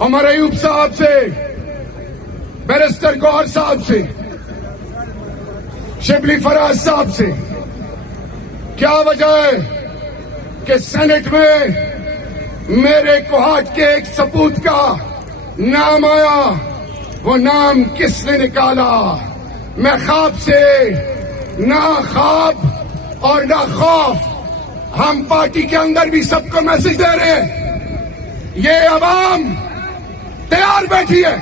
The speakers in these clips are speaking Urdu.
عمر ایوب صاحب سے، بیرسٹر گوہر صاحب سے، شبلی فراز صاحب سے، کیا وجہ ہے کہ سینٹ میں میرے کوہاٹ کے ایک سپوت کا نام آیا؟ وہ نام کس نے نکالا؟ میں خواب سے نہ خواب اور نہ خوف، ہم پارٹی کے اندر بھی سب کو میسج دے رہے ہیں، یہ عوام تیار بیٹھی ہے،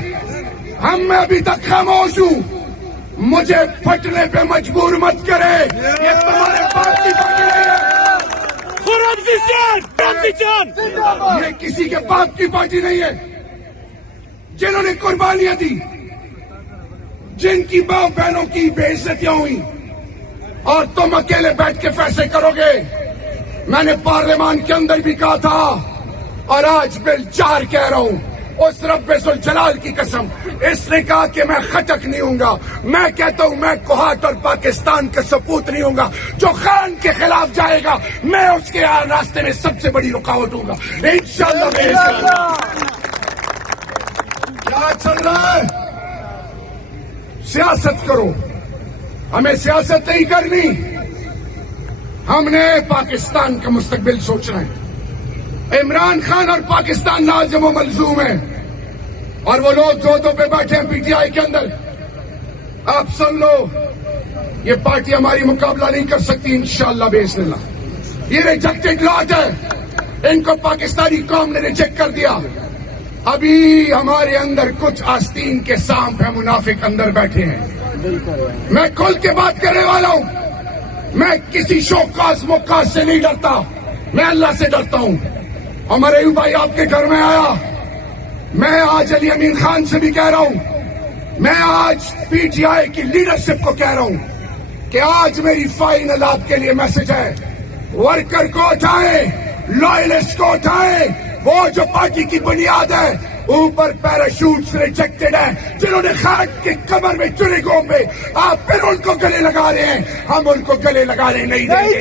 ہم میں ابھی تک خاموش ہوں، مجھے پھٹنے پہ مجبور مت کرے، یہ تمہارے باپ کی پارٹی نہیں ہے، یہ کسی کے باپ کی پارٹی نہیں ہے۔ جنہوں نے قربانیاں دی، جن کی ماں بہنوں کی بے عزتیاں ہوئی، اور تم اکیلے بیٹھ کے فیصلے کرو گے۔ میں نے پارلیمان کے اندر بھی کہا تھا اور آج بل 4 کہہ رہا ہوں، اس رب ذوالجلال کی قسم، اس نے کہا کہ میں خٹک نہیں ہوں گا، میں کہتا ہوں میں کوہاٹ اور پاکستان کا سپوت نہیں ہوں گا، جو خان کے خلاف جائے گا میں اس کے راستے میں سب سے بڑی رکاوٹ ہوں گا انشاءاللہ۔ کیا چل رہا ہے؟ سیاست کرو، ہمیں سیاست نہیں کرنی، ہم نے پاکستان کا مستقبل سوچنا ہے۔ عمران خان اور پاکستان لازم و ملزوم ہیں، اور وہ لوگ دو پہ بیٹھے ہیں پی ٹی آئی کے اندر، آپ سن لو، یہ پارٹی ہماری مقابلہ نہیں کر سکتی انشاءاللہ باذن اللہ۔ یہ ریجیکٹڈ لاٹ ہے، ان کو پاکستانی قوم نے ریجیکٹ کر دیا۔ ابھی ہمارے اندر کچھ آستین کے سانپ ہیں، منافق اندر بیٹھے ہیں۔ میں کھل کے بات کرنے والا ہوں، میں کسی شوکاس موکاس سے نہیں ڈرتا، میں اللہ سے ڈرتا ہوں۔ عمر ایوب بھائی آپ کے گھر میں آیا، میں آج علی امین خان سے بھی کہہ رہا ہوں، میں آج پی ٹی آئی کی لیڈرشپ کو کہہ رہا ہوں کہ آج میری فائنل آپ کے لیے میسج ہے، ورکر کو اٹھائیں، لائلسٹ کو اٹھائیں، وہ جو پارٹی کی بنیاد ہے، اوپر پیراشوٹس ریجیکٹڈ ہیں، جنہوں نے خاک کے کمر میں چنے گھونپے، آپ پھر ان کو گلے لگا رہے ہیں، ہم ان کو گلے لگانے نہیں دیں گے۔